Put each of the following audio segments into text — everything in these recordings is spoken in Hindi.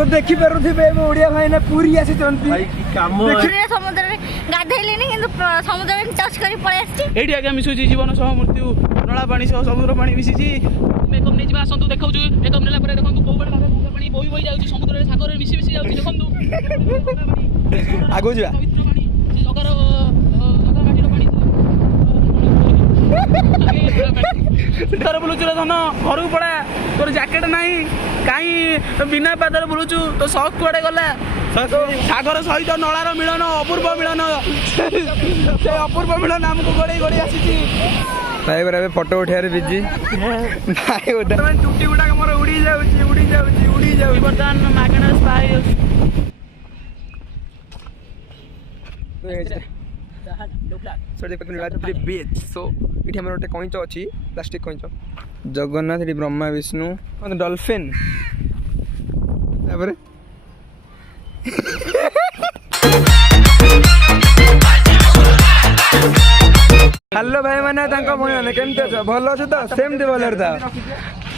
तो देखि पारुथिबे ओडिया भाई ना पूरी आसी चंती भाई की काम समुद्र रे गाधैलेनी किंतु समुद्र रे टच करी पळे आछि एठी आगे मिसुची जीवन सह मृत्यु नळा पानी सह समुद्र पानी मिसिची मेकअप नै जिबा आसंतु देखाउछु मेकअप नेला परे देखंतु कोउ बेला गंगा पानी बोई बोई जाउची समुद्र रे सागर रे मिसि मिसि जाउची देखंतु आगो जिबा पवित्र पानी से जगर जगर माटी रो पानी डर बुलुचु रे धन घर पड़ा तोर जैकेट नाही काई बिना पादर बुलुचु तो शौक कुआडे गला सागर सहित नଳାର मिलन अपूर्व मिलन से अपूर्व मिलन हमको गोड़े गोड़े आसीची भाई बराबर फोटो उठारे बिजी भाई उधर टूटी गुडा मोर उड़ी जाउची बर्तमान मागणा स्पाई सो देखो नीलाद्रि बीच सो इठी हमर ओटे कइंच अछि प्लास्टिक कइंच जगन्नाथ इठी ब्रह्मा विष्णु और डॉल्फिन तापर हेलो भाई माने तांको भणी माने केमते छ भलो छ त सेम दे भलो था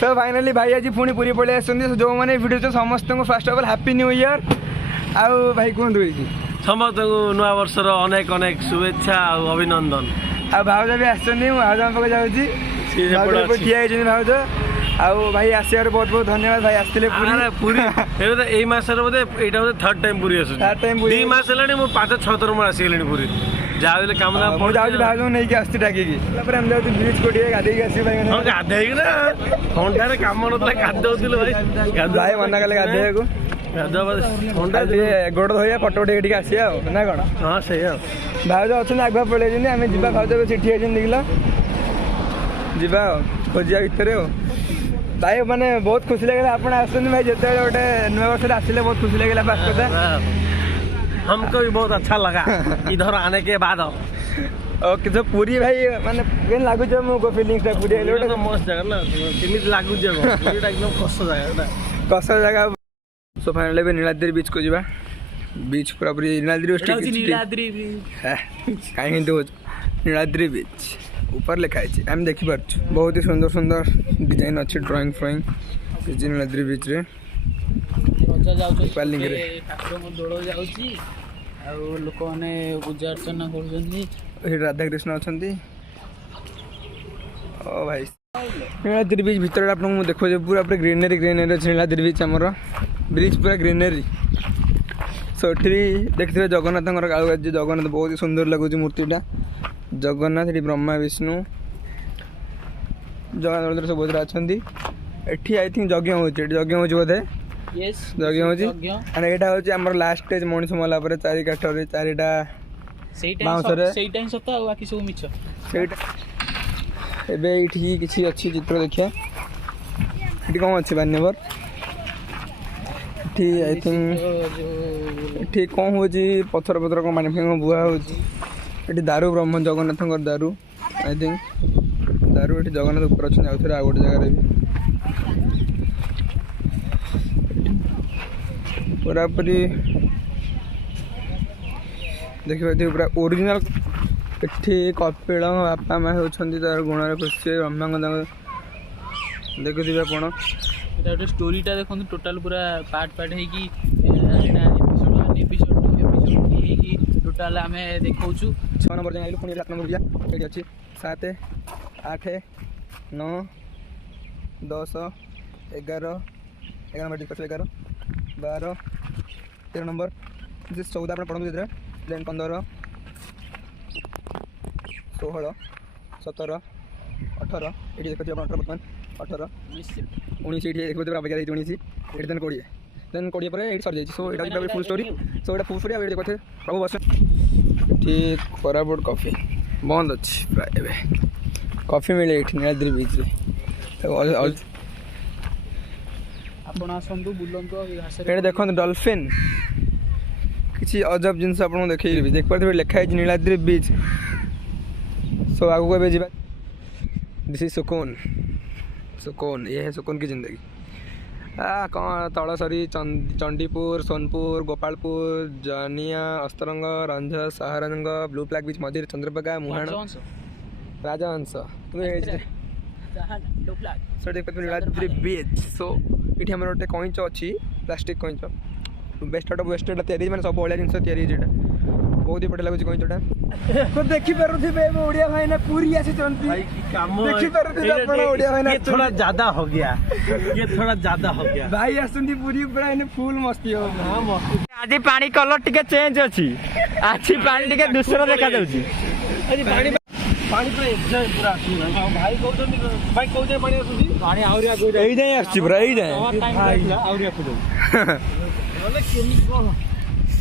तो फाइनली भाई आज पुणी पूरी पळे आसुंदी जो माने वीडियो छ समस्त को first of all happy new year आउ भाई कोन दुई समस्त नुआ वर्षर अनेक अनेक शुभेच्छा और अभिनंदन आ भाउज भी आसुंदी भाउज हम पक जाउची ठिया आइछन भाउज आउ भाई आसियार बहुत बहुत धन्यवाद भाई आस्तिले पूरी पूरी एबे त एई मासर बोधे एटा बोधे थर्ड टाइम पूरी आसु थर्ड टाइम पूरी 2 मास हेलानी मो 5-6 थर मो आसी गेलेनी पूरी जावेले काम ना मो जाउची भाउज नै के आस्ति टाकी की तापर हम जाउची ब्रिज कोडी गाधेई आसी भाई हां गाधेई ना ठंडा रे काम नतला गाधौतिलो भाई भाई मना कले गाधेई को ठंडा गोड़ धोया फोटो उठे टिके आसिया ना कोन हां सही है भाउज अछन आगवा पळे जिनी आमे जिबा भाउज को चिठी आइछन देखला जिबा खोजिया भितरे हो भाई माने बहुत खुशी लागला आपण आसन भाई जते गोटे नव वर्ष आसिले बहुत खुशी लागला बात कथा हमको भी बहुत अच्छा लगा इधर आने के बाद ओके तो पूरी भाई माने केन लागु छ मो फीलिंग्स ता पूरी लोटा तो मस्त जगह ना केमित लागु छ पूरीटा एकदम कष्ट जगह कष्ट जगह सो फाइनली बे नीलाद्रि बीच को जिबा बीच पूरा पूरी नीलाद्रि नीलाद्रि काई हिंदू नीलाद्रि बीच ऊपर लिखा है हम देखि पारछु बहुत ही सुंदर सुंदर डिजाइन अच्छी ड्राइंग फ्राइंग नीलाद्रि बीच रे रजा जाउछ पालिंग रे ठाकुर दोड़ जाउची आ लोक माने पूजा अर्चना करछन्ती ए राधा कृष्ण अछन्ती ओ भाई नीलाद्रि बीच भीतर आपन देखो जे पूरा पूरा ग्रीनरी नीलाद्रि बीच हमर ब्रिज पूरा ग्रीनरी सो एठी देखिथे जगन्नाथ कालुगाज जगन्नाथ बहुत ही सुंदर लगुच मूर्तिटा जगन्नाथ एठी ब्रह्मा विष्णु जगन्नाथ सुभद्रा अछन्ती एठी आई थिंक यज्ञ होची बोधे यस यज्ञ होची एंड एटा होची हमर लास्ट स्टेज मणि समला परे चारि काठरे चारिटा सेई टाइम सत आ बाकी सब मिछ सेटा एबे एठी किछि अछि चित्र देखिया एठी कोन अछि बान्यवर एठी आई थिंक एठी कोन होची पत्थर पत्थर को माने फेंग बुआ होची एठी दारू ब्रह्म जगन्नाथ दारू आई थिंक दारू एठी जगन्नाथ ऊपर अछि आउथरे आ गोटे जगह रे पूरा पूरी देखिए पूरा ओरिजिनल एठी कपिल बापा माँ होछन्ती तार गुण खुशी ब्रह्मा देखुथिबे आपण एटा गोटे स्टोरीटा देखंतु टोटल पूरा पार्ट पार्ट है कि एपिसोड है कि टोटल आमे देखौछु 6 नंबर जन आइलु पुनी 8 नंबर बिया एठी अछि 7 8 9 10 11 नंबर डिस्कस 11 12 13 नंबर 14 आपण पढनु देरे देन 15 16 17 18 एठी देखि आपण 18 वर्तमान 18 19 एठी देखि बरा बगा 19 एठी देन 20 देन 20 पर एठी सर जाई सो एटा फुल स्टोरी सो एटा फुल स्टोरी आ एठी कथे प्रभु बस ठीक कोरापुट कॉफी बंद अच्छी प्राय कॉफी मिले नीलाद्रि बीच रे आपण आसंतु बुलंतो एटा देखो डॉल्फिन किसी अजब जिनस आपन देखै देख पारे लिखा है नीलाद्रि बीच सो आगु को जीवा दिस इज सुकून ये है सुकून की जिंदगी कौन तलसरी चंडीपुर सोनपुर गोपालपुर जानिया अस्तरंग रंझ सहारंग ब्लू फ्लैग बीच मध्य चंद्रप्रभा मुहाण राजहंस तुम्हें सो देख पाते नीलाद्री बीच। सो ये आम गोटे कईच अच्छी प्लास्टिक कईच वेस्टेड वेस्टेड तैयारी मैंने सब अलिया जिन तैयारी बहुत ही बढ़िया लगे कईचटा तो देखिपे ओडिया भाई ना पूरी आसी थोड़ा ज्यादा हो गया, ये थोड़ा ज्यादा हो गया भाई आसती पूरी पूरा फुल मस्ती हो। आज पानी कलर टिके चेंज अच्छी आज पानी टिके दूसरा देखा जाउची पानी पानी पूरा एन्जॉय पूरा भाई कहउछन भाई कहउछन पानी आसुची पानी आउरी आगु यही जाए आसची पूरा यही जाए आउरी आगु नले केमी कोन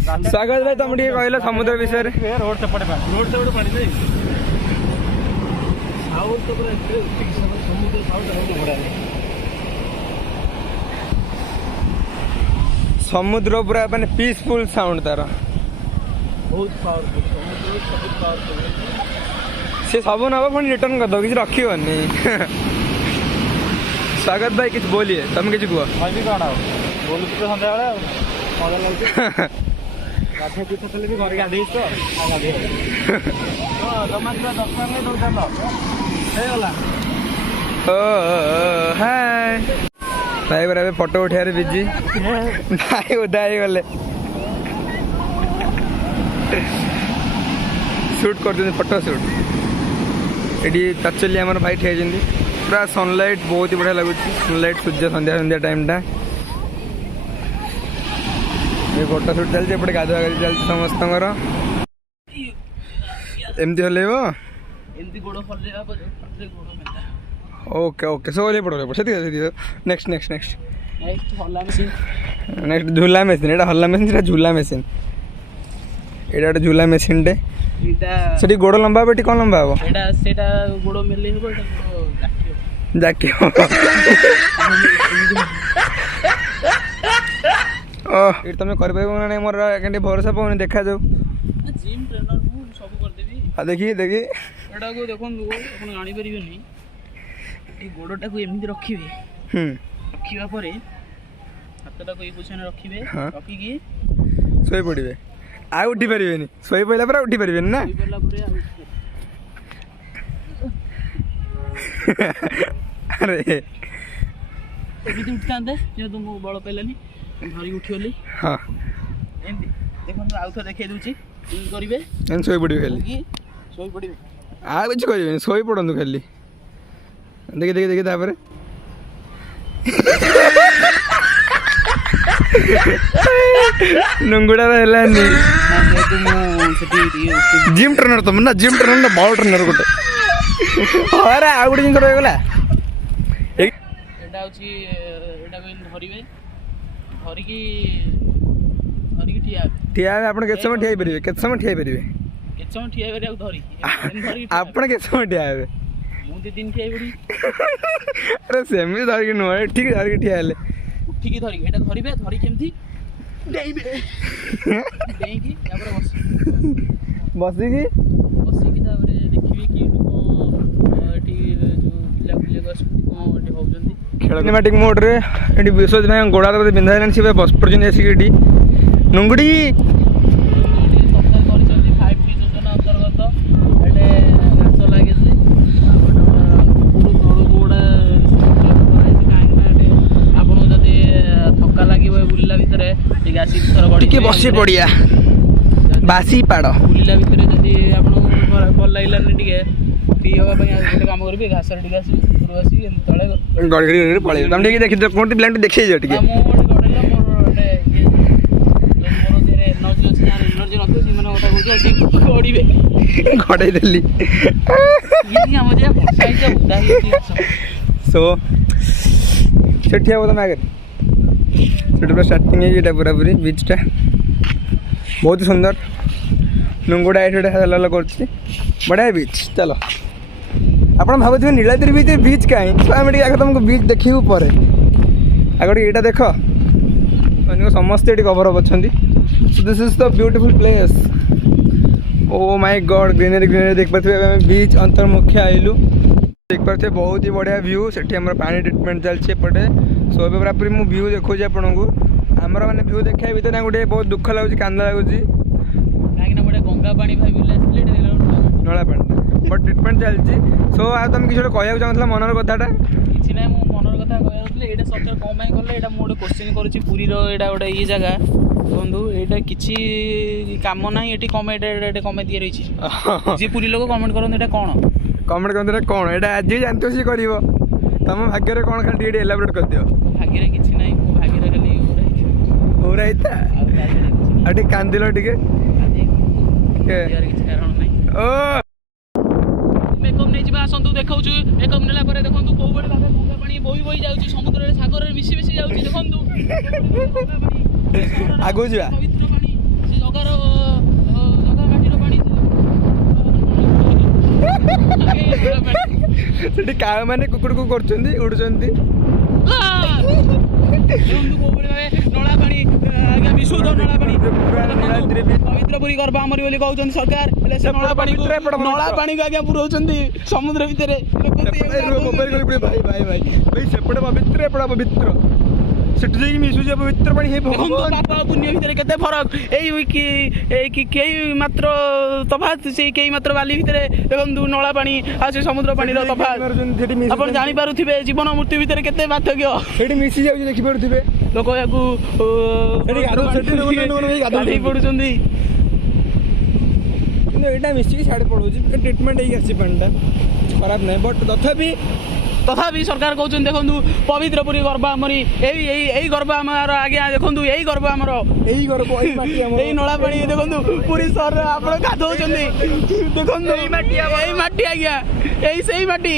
स्वागत भाई तुम टे कहल समुद्र विषय रोड से पड़े पानी नहीं साउथ तो पूरा समुद्र साउथ बढ़िया समुद्र पूरा माने पीसफुल साउंड तार बहुत पावरफुल समुद्र सब पावरफुल से सब नब पुणी रिटर्न कर दो किसी रखी स्वागत भाई किसी बोलिए तुम किसी कह भाई भी कौन बोलू तो सन्ध्या बेले मजा लगे गाधे पीठ थले भी घर गाधे तो गाधे हाँ जमा 10 मिनट होगला हाय भाई बराबर फोटो उठारे बिजी भाई उदा गले शूट कर फोटो शूट ये एक्चुअली आम भाई ठे पूरा सनलाइट बहुत ही बढ़िया लगुच सनलाइट सूर्य संध्या संध्या टाइमटा ये फोटो शूट चलती एपटे गाधुआ गाधी चलती समस्त एमती हल ओके ओके सब ओल्हे पड़ो से नेक्स्ट नेक्स्ट नेक्स्ट नेक्स्ट झूला मेसीन ये हल्ला मेसीन झूला मेसीन ये गोटे झूला मेसीन टे से गोड़ लंबा बेटी कौन लंबा हम गोड़ मेले जाके ये तुम कर ना मोर क्या भरोसा पाऊनी देखा जाऊ जिम ट्रेनर मु सब कर देबी देखी देखी एटा को देखन आपण जानि परिबेनी ए गोड़टा को एमिति रखिबे रखिबा परे हाथटा को ए पोजीशन रखिबे रखी की सोई पड़िबे आ उठी परिबेनी सोई पइला पर उठी परिबेनी ना पइला परे अरे एमिति उठतांदे जे तुम बळ पइलानी धरी उठियोली हां एमिति देखन आउ थ देखाइ दूची इन करिवे एन सोई पड़िबे खाली की सोई पड़िबे आ कुछ करिबेनी सोई पड़ंदु खाली देखि देखि देखि तापर नुंगुड़ा हेलानी जिम ट्रेनर तुम ना जिम ट्रेनर ना बॉल ट्रेनर गोटे अरे आ गोटे जिन रहीगला एटा होची एटा को धरिबे धरिकी धरिकी ठिया आपण केत समय ठिया परिबे केत समय ठिया परिबे केत समय ठिया करे धरी आपण केत समय ठिया हेबे मु दे दिन ठिया पड़ी अरे सेमी धरिकी नो ठीक धरिकी ठिया हेले उठिकी धरिकी एटा धरिबे धरि केमथि डेइबे डेइकी तापर बसिकी तापर देखिबे कि एटी जो पिला पिले बसती कोन एटी होउजंती सिनेमैटिक मोड रे एटी विश्वज में गोड़ा रे बिंधा हेलन से बस पर्जन एसी एटी नुंगड़ी सप्ताह करचंती 5T योजना अंतर्गत एटे घास लागे से पुरो तोड़ गोड़ा आपन जदि थक्का लागिबो बुलिला भितरे टिक आसी थर गडी टिके बसी पड़िया बासी पाड़ बुलिला भितरे जदि आपन भल लागलानी टिके फ्री होगा पई गोटे काम करबे घास रे टिके आसी पुरो आसी तळे गड़ी गड़ी पळे तुम देखि देखि कोंटी प्लांट देखि जा टिके मो गडला मोर ओटे मोर देरे एनर्जी अछि यार एनर्जी नथि सी माने ओटा गोजी आसी गडीबे गड़े देली ये हम जे साइज उडा ही सो सेठिया बोल आगे सेठ पूरा स्टार्टिंग है ये पूरा पूरी बीचटा बहुत ही सुंदर नुंगुड़ा एठे हल्ला करछि बढ़िया बीच चलो आपण भाबुथिबे नीलाद्री बीच बीच काई आमे आगे तुमको बीच देखिबू परे आगे एटा देख अन्य समस्त एटी कवर अप अछंती so this is the beautiful place oh my god greenery greenery देख पाथे बीच अंतर्मुखी आइलु देख पाथे बहुत ही बढ़िया व्यू सेठी हमर पानी ट्रीटमेंट चलछि पटे सो पूरा पूरी मु व्यू देखो जे आपनको हमर माने व्यू देखै भीतर ना गोटे बहुत दुख लागुछि कांदा लागुछि काहे ना बडे गंगा पानी भाई बिले आसले नळा पानी बट ट्रिटमेंट चलती सो आ तुम किसी गोटे कहूँ चाहूँ मनर कथाटा କିଛି ନାହିଁ ମୁଁ ମନର କଥା କହିବାକୁ ଏଇଟା ସତରେ କ'ଣ ପାଇଁ କଲେ ଏଇଟା ମୁଁ ଗୋଟେ କୋଶ୍ଚିନ୍ କରୁଛି ପୁରୀର ଏଇଟା ଗୋଟେ ଇଏ ଜାଗା ଦେଖନ୍ତୁ ଏଇଟା କିଛି କାମ ନାହିଁ ଏଠି କ'ଣ ପାଇଁ ଏଇଟା କ'ଣ ପାଇଁ ତିଆରି ହେଇଛି ଯିଏ ପୁରୀ ଲୋକ କମେଣ୍ଟ କରନ୍ତୁ ଏଇଟା କ'ଣ कमेंट करते कौन एटा आज जानते सी कर तुम भाग्य कौन खाली टे एलाबोरेट कर दियो ମୋ ଭାଗ୍ୟରେ କିଛି ନାହିଁ ମୋ ଭାଗ୍ୟରେ ଖାଲି पूरा इतना आ टे कांदिल टे କିଛି କାରଣ ନାହିଁ ओ ମେକଅପ୍ ନେଇଯିବା ଆସନ୍ତୁ ଦେଖାଉଛୁ ମେକଅପ୍ ନେଲା ପରେ ଦେଖନ୍ତୁ କୋଉ ଭଳି ଭାବେ ଗଙ୍ଗା ପାଣି ବୋହି ବୋହି ଯାଉଛି ସମୁଦ୍ରରେ ସାଗରରେ ମିଶି ମିଶି ଯାଉଛି ଦେଖନ୍ତୁ आगो जा ପବିତ୍ର ପାଣି ସେ ଜଗା ମାଟିର ପାଣି ସେଠି କାଉ ମାନେ କୁକୁଡ଼କୁ କରୁଛନ୍ତି ଉଡୁଛନ୍ତି ଦେଖନ୍ତୁ କୋଉ ଭଳି ଭାବେ ନଳା ପାଣି ଆଜ୍ଞା ବିଶୁଦ୍ଧ ନଳା ପାଣି ପବିତ୍ର ପୁରୀ ଗର୍ଭ ଆମରି ବୋଲି କହୁଛନ୍ତି ସରକାର ହେଲେ ସେ ନଳା ପାଣିକୁ ଆଜ୍ଞା ପୁରଉଛନ୍ତି ସମୁଦ୍ର ଭିତରେ ଭାଇ ଭାଇ ଭାଇ ଭାଇ ସେପଟେ ପବିତ୍ର ଏପଟେ ପବିତ୍ର ସେଠି ଯାଇକି ମିଶୁଛି ପବିତ୍ର ପାଣି ହେଇ ଦେଖନ୍ତୁ ପାପ ପୁଣ୍ୟ ଭିତରେ କେତେ ଫରକ ଏଇ କେହି ମାତ୍ର ତଫାତ ସେଇ କେହି ମାତ୍ର ବାଲି ଭିତରେ ଦେଖନ୍ତୁ ନଳା ପାଣି ଆଉ ସେ ସମୁଦ୍ର ପାଣିର ତଫାତ ଆପଣ ଜାଣିପାରୁଥିବେ ଜୀବନ ମୃତ୍ୟୁ ଭିତରେ କେତେ ପାର୍ଥକ୍ୟ ସେଠି ମିଶି ଯାଉଛି ଦେଖିପାରୁଥିବେ ଲୋକ ୟାକୁ ଗାଧେଇ ପଡୁଛନ୍ତି କିନ୍ତୁ ଏଇଟା ମିଶିକି ସିଆଡ଼େ ପଳଉଛି ଟ୍ରିଟମେଣ୍ଟ ହେଇକି ଆସିଛି ପାଣିଟା ଖରାପ ନାହିଁ ବଟ୍ ତଥାପି ସରକାର କହୁଛନ୍ତି ଦେଖନ୍ତୁ ପବିତ୍ର ପୁରୀ ଗର୍ଭ ଆମରି ଏଇ ଗର୍ଭ ଆମର ଆଜ୍ଞା ଦେଖନ୍ତୁ ଏଇ ଗର୍ଭ ଆମର ଏଇ ଏଇ ନଳା ପାଣି ଦେଖନ୍ତୁ ପୁରୀ ସହରରେ ଆପଣ ଗାଧଉଛନ୍ତି ଦେଖନ୍ତୁ ଏଇ ମାଟି ଆଜ୍ଞା ଏଇ ସେଇ ମାଟି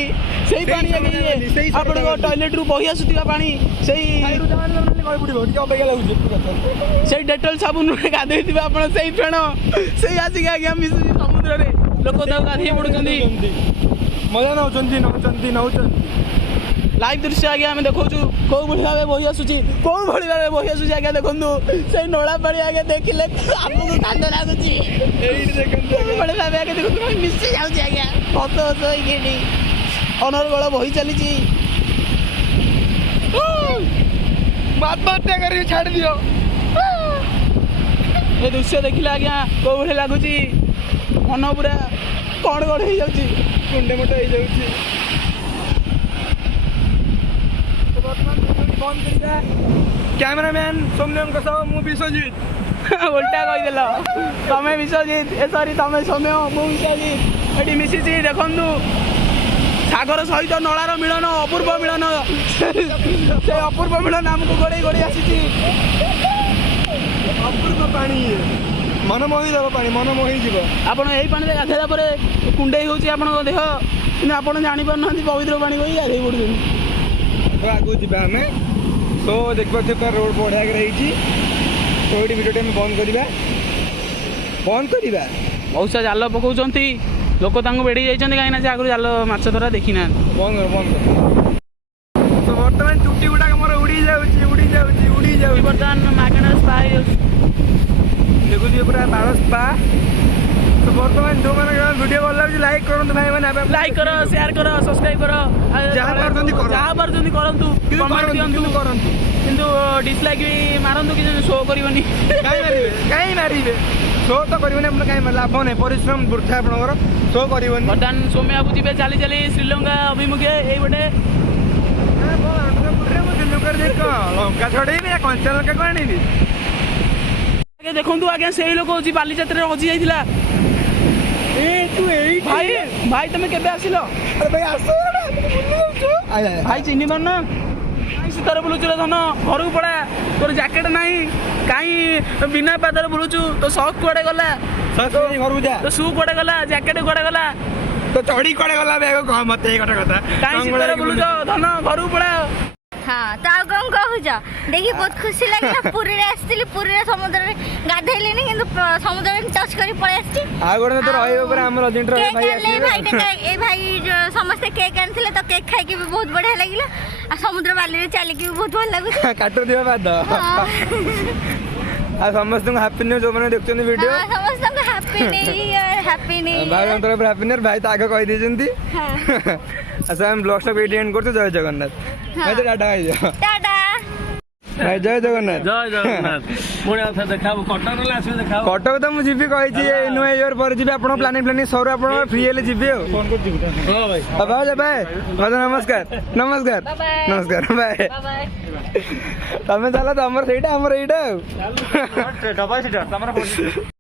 ସେଇ ପାଣି ଆଜ୍ଞା ଆପଣଙ୍କ ଟଏଲେଟରୁ ବହି ଆସୁଥିବା ପାଣି ସେଇ ଡେଟଲ ସାବୁନରେ ଗାଧେଇଥିବେ ଆପଣ ସେଇ ଫେଣ ସେଇ ଆସିକି ଆଜ୍ଞା ମିଶୁଛି ସମୁଦ୍ରରେ ଲୋକ ତାକୁ ଗାଧେଇ ପଡୁଛନ୍ତି ମଜା ନଉଛନ୍ତି ଲାଇଭ୍ ଦୃଶ୍ୟ ଆଜ୍ଞା ଆମେ ଦେଖାଉଛୁ କୋଉ ଭଳି ଭାବେ ବହି ଆସୁଛି ଆଜ୍ଞା ଦେଖନ୍ତୁ ସେଇ ନଳା ପାଣି ଆଜ୍ଞା ଦେଖିଲେ ଆମକୁ କାନ୍ଦ ଲାଗୁଛି କୋଉ ଭଳି ଭାବେ ଆଜ୍ଞା ଦେଖନ୍ତୁ ମିଶି ଯାଉଛି ଆଜ୍ଞା ହସ ହେଇକି ଏଠି ଅନର୍ଗଳ ବହି ଚାଲିଛି କରିକି ଛାଡ଼ି ଦିଅ ଏ ଦୃଶ୍ୟ ଦେଖିଲେ ଆଜ୍ଞା କୋଉ ଭଳି ଲାଗୁଛି ମନ ପୁରା କଣ ହେଇଯାଉଛି କୁଣ୍ଡେ ମୋଟ ହେଇଯାଉଛି କ୍ୟାମେରାମ୍ୟାନ୍ ସୌମ୍ୟଙ୍କ ସହ ମୁଁ ବିଶ୍ୱଜିତ ଓଲଟା କହିଦେଲ ତମେ ବିଶ୍ୱଜିତ ସରି ତମେ ସୌମ୍ୟ ମୁଁ ବିଶ୍ୱଜିତ ଏଠି ମିଶିଛି ଦେଖନ୍ତୁ ସାଗର ସହିତ ନଳାର ମିଳନ ଅପୂର୍ବ ମିଳନ ସେ ଅପୂର୍ବ ମିଳନ ଆମକୁ ଗୋଡ଼େଇ ଆସିଛି ଅପୂର୍ବ ପାଣି ମନ ମୋହିଦେବ ପାଣି ମନ ମୋହିଯିବ ଆପଣ ଏଇ ପାଣିରେ ଗାଧେଇଲା ପରେ କୁଣ୍ଡେଇ ହେଉଛି ଆପଣଙ୍କ ଦେହ କିନ୍ତୁ ଆପଣ ଜାଣିପାରୁନାହାନ୍ତି ପବିତ୍ର ପାଣି କହି ଗାଧେଇ ପଡ଼ୁଛନ୍ତି ତ ଆଗକୁ ଯିବା ଆମେ ତ ଦେଖିପାରୁଥିବେ ପୁରା ରୋଡ଼ ବଢ଼ିଆ ହେଇଛି ତ ଏଇଠି ଭିଡ଼ିଓଟି ଆମେ ବନ୍ଦ କରିବା ବହୁତ ସାରା ଜାଲ ପକାଉଛନ୍ତି ଲୋକ ତାଙ୍କୁ ବେଡ଼ି ଯାଇଛନ୍ତି କାହିଁକିନା ସେ ଆଗରୁ ଜାଲ ମାଛ ଧରା ଦେଖିନାହାନ୍ତି ବନ୍ଦ କର ତ ବର୍ତ୍ତମାନ ଚୁଟି ଗୁଡ଼ାକ ଆମର ଉଡ଼ି ଯାଉଛି ବର୍ତ୍ତମାନ ମାଗଣା ସ୍ପା ହେଇଯାଉଛି ଦେଖୁଥିବେ ପୁରା ବାଳ ସ୍ପା ତ ବର୍ତ୍ତମାନ ଯେଉଁମାନେ ଭିଡ଼ିଓ ଭଲ ଲାଗୁଛି ଲାଇକ୍ କରନ୍ତୁ ଭାଇମାନେ ଲାଇକ୍ କର ସେୟାର କର ସବସ୍କ୍ରାଇବ୍ କର ଯାହା ପାରୁଛନ୍ତି କରନ୍ତୁ କମେଣ୍ଟ ଦିଅନ୍ତୁ କିନ୍ତୁ ଡିସଲାଇକ୍ ବି ମାରନ୍ତୁ କିଛି ଶୋ କରିବନି କାହିଁ ମାରିବେ ଶୋ ତ କରିବନି ଆପଣ କାହିଁ ଲାଭ ନାହିଁ ପରିଶ୍ରମ ବୃଥା ଆପଣଙ୍କର ଶୋ କରିବନି ବର୍ତ୍ତମାନ ସୌମ୍ୟ ବାବୁ ଯିବେ ଚାଲି ଶ୍ରୀଲଙ୍କା ଅଭିମୁଖେ ଏଇପଟେ ଲଙ୍କା ଛଡ଼େଇବି କଞ୍ଚା ଲଙ୍କା କ'ଣ ଆଣିବି ଦେଖନ୍ତୁ ଆଜ୍ଞା ସେଇ ଲୋକ ହଉଛି ବାଲିଯାତ୍ରାରେ ହଜି ଯାଇଥିଲା ଭାଇ ତମେ କେବେ ଆସିଲ ଭାଇ ଚିହ୍ନି ପାରୁନ ଶୀତରେ ବୁଲୁଛୁ ଧନ ଘରକୁ ପଳା ତୋର ଜ୍ୟାକେଟ ନାହିଁ କାହିଁ ବିନା ପାଦରେ ବୁଲୁଛୁ ତୋ ସକ୍ କୁଆଡ଼େ ଗଲା ଘରକୁ ଯା ତୋ ସୁ କୁଆଡ଼େ ଗଲା ଜ୍ୟାକେଟ କୁଆଡ଼େ ଗଲା ତ ଚଢ଼ି କୁଆଡ଼େ ଗଲା ମତେ ଏଇ ଗୋଟେ କଥା କାହିଁ ଶୀତରେ ବୁଲୁଛ ଧନ ଘରକୁ ପଳା हाँ तो आउ कौन कहूच देखी बहुत खुशी लगे पुरी आसती पुरी समुद्र गाधेली किंतु समुद्र टच कर पलि भाई समस्ते केक आनी तो केक खाई भी बहुत बढ़िया लगे समुद्र बाली चलिकी भी बहुत भल लगे काटु दिया पाद समस्त हैप्पी न्यू जो मैंने देखते वीडियो समस्त happy new year happy new year भाई तरफ हैप्पी न्यू ईयर भाई तो आगे कह दीजिए अच्छा हम ब्लॉग सब एंड करते जय जगन्नाथ टाटा टाटा भाई जय जगन्नाथ ପୁଣି ଆଉ ଥରେ ଦେଖା ହବ କଟକ ନହେଲେ ଆସିବେ ଦେଖା ହବ କଟକ ତ ମୁଁ ଯିବି କହିଛି ନ୍ୟୁ ଇୟର ପରେ ଯିବି ଆପଣ ପ୍ଲାନିଂ ସରୁ ଆପଣ ଫ୍ରି ହେଲେ ଯିବି ଆଉ ଫୋନ କରି ଯିବୁ ହଁ ଭାଇ ବାଏ ବାଏ ଭାଉଜ ନମସ୍କାର ନମସ୍କାର ନମସ୍କାର ବାଏ ତମେ ଚାଲ ତମର ସେଇଟା ଆମର ଏଇଟା ଆଉ ଡବଲ ସିଟର ତମର